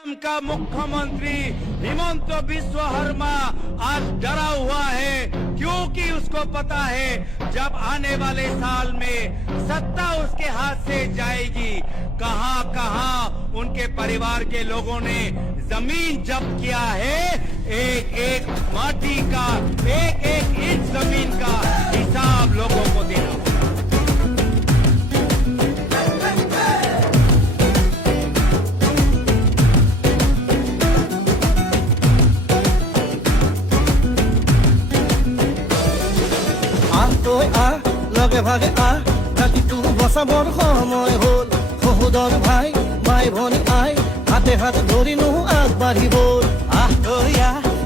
का मुख्यमंत्री हिमंत बिस्व शर्मा आज डरा हुआ है, क्योंकि उसको पता है जब आने वाले साल में सत्ता उसके हाथ से जाएगी, कहां कहां उनके परिवार के लोगों ने जमीन जब्त किया है, एक एक माटी का, एक एक इंच जमीन का हिसाब लोगों को देना। লগে ভাগে ৰাতিটো বচাবৰ সময় হ'ল, সহোদৰ ভাই ভাই ভনী আই হাতে হাতে ধৰিনো আগবাঢ়িব।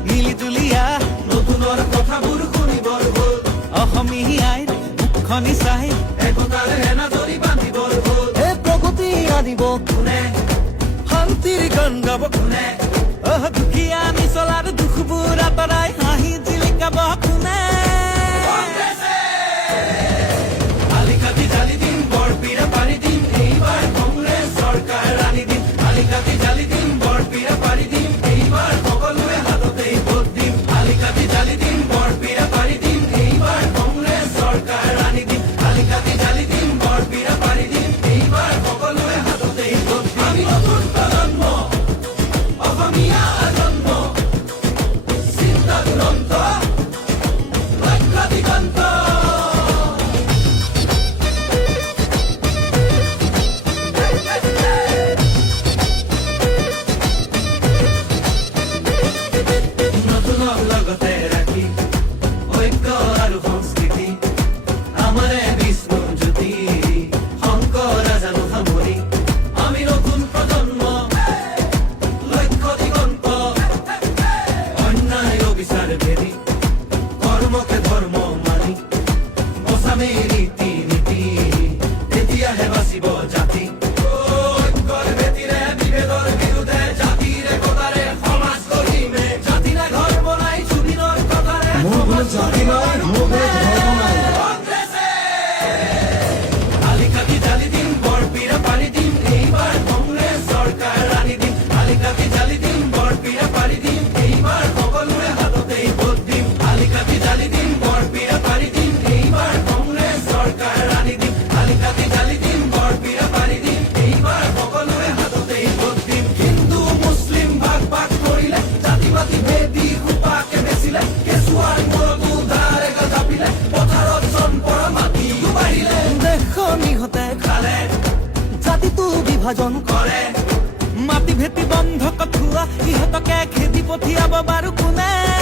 মিলি তুলিয়া নতুনৰ কথাবোৰ শুনিবৰ হ'ল, অসমীয়াই মুখনি চাই একতাৰে এনাজৰি বান্ধিবৰ হ'ল। এই প্ৰগতি আনিব কোনে, শান্তিৰ গান গাব কোনে, দুখীয়া নিচলাৰ দুখবোৰ আঁতৰাই হাঁহি জিলিকাব কোনে। বিভাজন কৰে মাটি ভেটি বন্ধ কঠুৱা ইহঁতকে খেদি পঠিয়াব বাৰু কোনে।